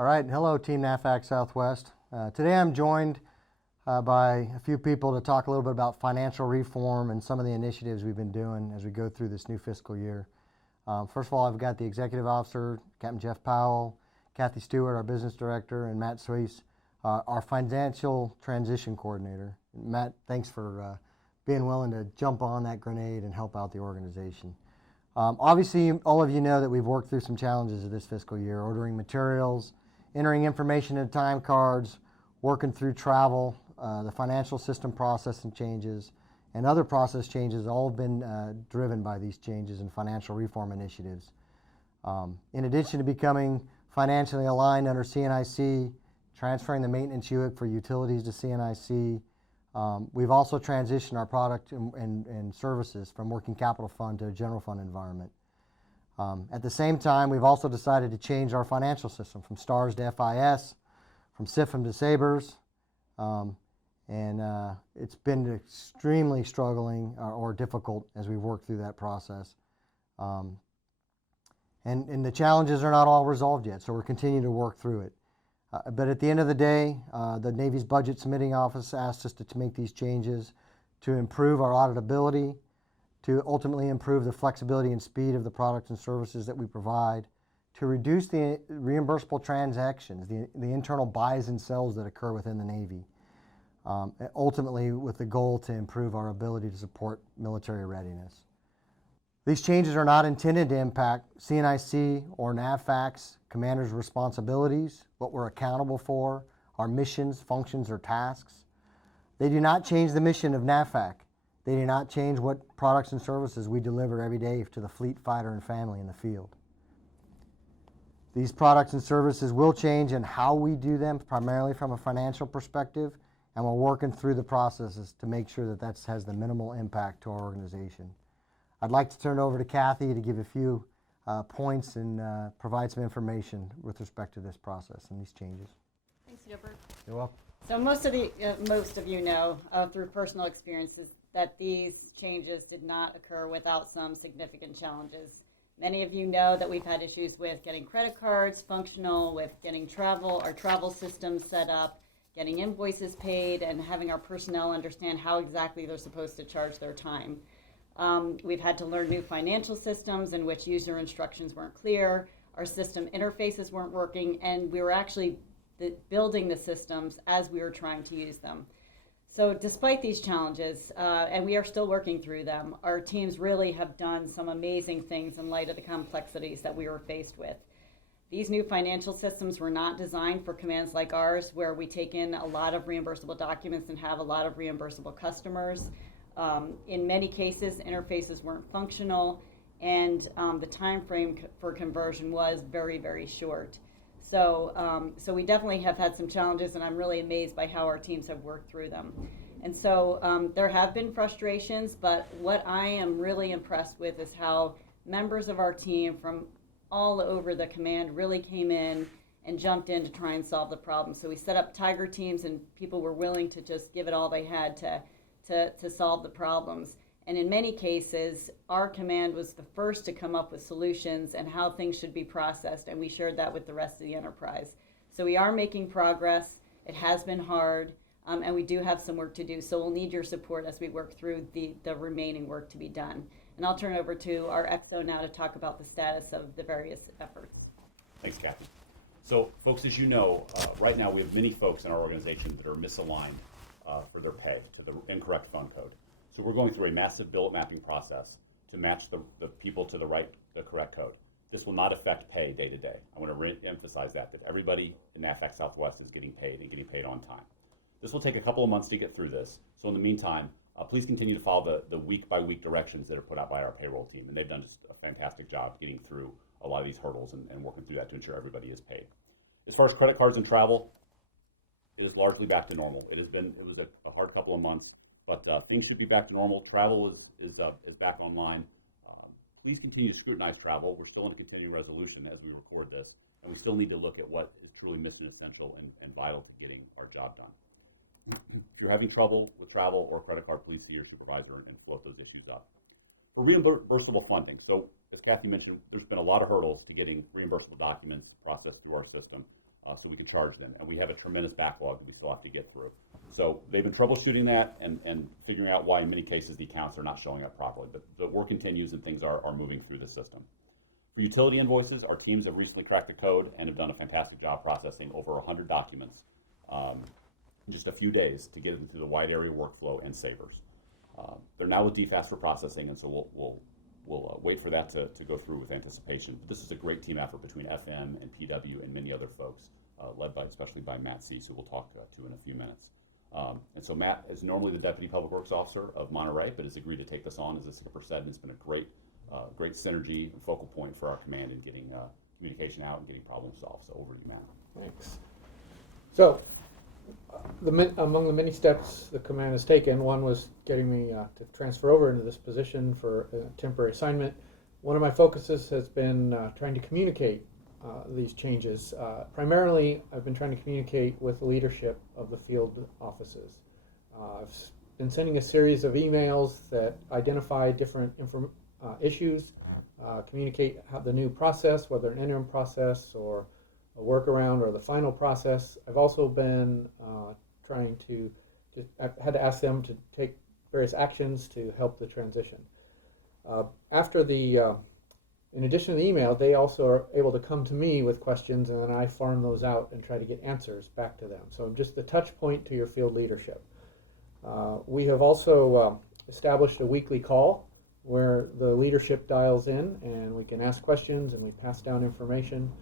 All right, hello Team NAVFAC Southwest. Today I'm joined by a few people to talk a little bit about financial reform and some of the initiatives we've been doing as we go through this new fiscal year. First of all, I've got the Executive Officer, Captain Jeff Powell, Kathy Stewart, our Business Director, and Matt Suess, our Financial Transition Coordinator. Matt, thanks for being willing to jump on that grenade and help out the organization. Obviously, all of you know that we've worked through some challenges this fiscal year, ordering materials, entering information in time cards, working through travel, the financial system processing changes, and other process changes all have been driven by these changes in financial reform initiatives. In addition to becoming financially aligned under CNIC, transferring the maintenance UIC for utilities to CNIC, we've also transitioned our product and services from working capital fund to a general fund environment. At the same time, we've also decided to change our financial system from STARS to FIS, from SIFM to SABRS, and it's been extremely struggling or difficult as we've worked through that process. And the challenges are not all resolved yet, so we're continuing to work through it. But at the end of the day, the Navy's Budget Submitting Office asked us to make these changes to improve our auditability, to ultimately improve the flexibility and speed of the products and services that we provide, to reduce the reimbursable transactions, the internal buys and sells that occur within the Navy, ultimately with the goal to improve our ability to support military readiness. These changes are not intended to impact CNIC or NAVFAC's commanders' responsibilities, what we're accountable for, our missions, functions, or tasks. They do not change the mission of NAVFAC. They do not change what products and services we deliver every day to the fleet, fighter, and family in the field. These products and services will change in how we do them, primarily from a financial perspective, and we're working through the processes to make sure that that has the minimal impact to our organization. I'd like to turn it over to Kathy to give a few points and provide some information with respect to this process and these changes. Thanks, Gilbert. You're welcome. So most of you know through personal experiences that these changes did not occur without some significant challenges. Many of you know that we've had issues with getting credit cards functional, with getting our travel systems set up, getting invoices paid, and having our personnel understand how exactly they're supposed to charge their time. We've had to learn new financial systems in which user instructions weren't clear, our system interfaces weren't working, and we were actually building the systems as we were trying to use them. So despite these challenges, and we are still working through them, our teams really have done some amazing things in light of the complexities that we were faced with. These new financial systems were not designed for commands like ours, where we take in a lot of reimbursable documents and have a lot of reimbursable customers. In many cases, interfaces weren't functional, and the time frame for conversion was very, very short. So we definitely have had some challenges, and I'm really amazed by how our teams have worked through them. And so there have been frustrations, but what I am really impressed with is how members of our team from all over the command really came in and jumped in to try and solve the problem. So we set up tiger teams, and people were willing to just give it all they had to solve the problems. And in many cases, our command was the first to come up with solutions and how things should be processed, and we shared that with the rest of the enterprise. So we are making progress. It has been hard, and we do have some work to do. So we'll need your support as we work through the remaining work to be done. And I'll turn it over to our XO now to talk about the status of the various efforts. Thanks, Kathy. So, folks, as you know, right now we have many folks in our organization that are misaligned for their pay to the incorrect fund code. So we're going through a massive billet mapping process to match the people to the correct code. This will not affect pay day to day. I want to re-emphasize that everybody in NAVFAC Southwest is getting paid and getting paid on time. This will take a couple of months to get through this. So in the meantime, please continue to follow the week-by-week directions that are put out by our payroll team. And they've done just a fantastic job getting through a lot of these hurdles and working through that to ensure everybody is paid. As far as credit cards and travel, it is largely back to normal. It was a hard couple of months, but things should be back to normal. Travel is back online. Please continue to scrutinize travel. We're still in a continuing resolution as we record this, and we still need to look at what is truly mission essential and vital to getting our job done. If you're having trouble with travel or credit card, please see your supervisor and float those issues up. For reimbursable funding, so as Kathy mentioned, there's been a lot of hurdles to getting reimbursable documents processed through our system. so we can charge them. And we have a tremendous backlog that we still have to get through. So they've been troubleshooting that and figuring out why in many cases the accounts are not showing up properly. But the work continues and things are moving through the system. For utility invoices, our teams have recently cracked the code and have done a fantastic job processing over 100 documents in just a few days to get them through the wide area workflow and savers. They're now with DFAS for processing, and so we'll wait for that to go through with anticipation. But this is a great team effort between FM and PW and many other folks, led by especially by Matt Cease, who we'll talk to in a few minutes. And so Matt is normally the Deputy Public Works Officer of Monterey, but has agreed to take this on, as the skipper said, and it's been a great synergy and focal point for our command in getting communication out and getting problems solved. So over to you, Matt. Thanks. So, among the many steps the command has taken, one was getting me to transfer over into this position for a temporary assignment. One of my focuses has been trying to communicate these changes. Primarily, I've been trying to communicate with the leadership of the field offices. I've been sending a series of emails that identify different issues, communicate how the new process, whether an interim process or a workaround or the final process. I've also been trying to, I've had to ask them to take various actions to help the transition. After the, in addition to the email, they also are able to come to me with questions, and then I farm those out and try to get answers back to them. So I'm just the touch point to your field leadership. We have also established a weekly call where the leadership dials in and we can ask questions and we pass down information.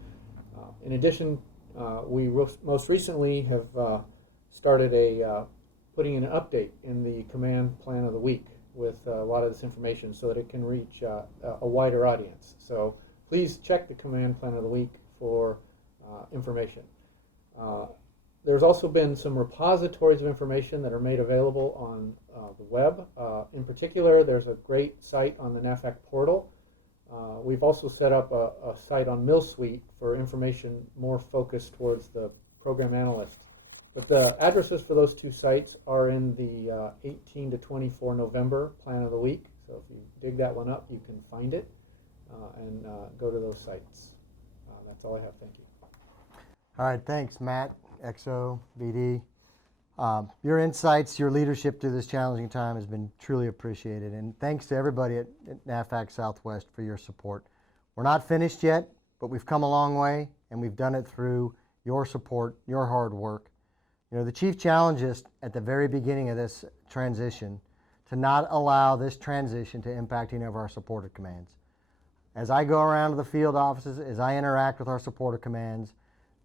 In addition, we most recently have started putting in an update in the command plan of the week with a lot of this information so that it can reach a wider audience. So please check the command plan of the week for information. There's also been some repositories of information that are made available on the web. In particular, there's a great site on the NAVFAC portal. We've also set up a site on MillSuite for information more focused towards the program analyst. But the addresses for those two sites are in the 18 to 24 November plan of the week. So if you dig that one up, you can find it and go to those sites. That's all I have. Thank you. All right, thanks, Matt, XO, BD. Your insights, your leadership through this challenging time has been truly appreciated. And thanks to everybody at NAVFAC Southwest for your support. We're not finished yet, but we've come a long way, and we've done it through your support, your hard work. You know, the chief challenge is at the very beginning of this transition to not allow this transition to impact any of our supported commands. As I go around to the field offices, as I interact with our supported commands,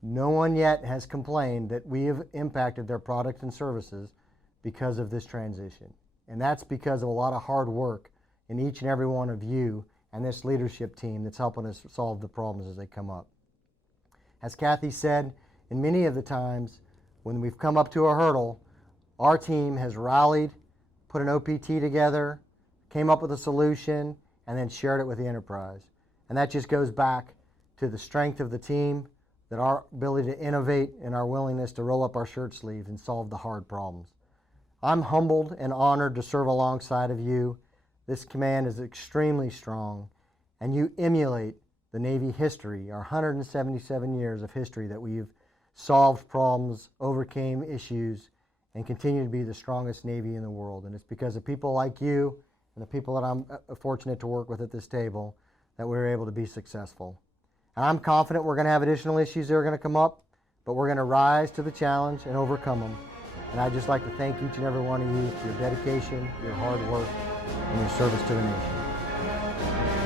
no one yet has complained that we have impacted their products and services because of this transition. And that's because of a lot of hard work in each and every one of you and this leadership team that's helping us solve the problems as they come up. As Kathy said, in many of the times when we've come up to a hurdle, our team has rallied, put an OPT together, came up with a solution, and then shared it with the enterprise. And that just goes back to the strength of the team, that our ability to innovate and our willingness to roll up our shirt sleeves and solve the hard problems. I'm humbled and honored to serve alongside of you. This command is extremely strong, and you emulate the Navy history, our 177 years of history that we've solved problems, overcame issues, and continue to be the strongest Navy in the world. And it's because of people like you and the people that I'm fortunate to work with at this table that we're able to be successful. And I'm confident we're going to have additional issues that are going to come up, but we're going to rise to the challenge and overcome them. And I'd just like to thank each and every one of you for your dedication, your hard work, and your service to the nation.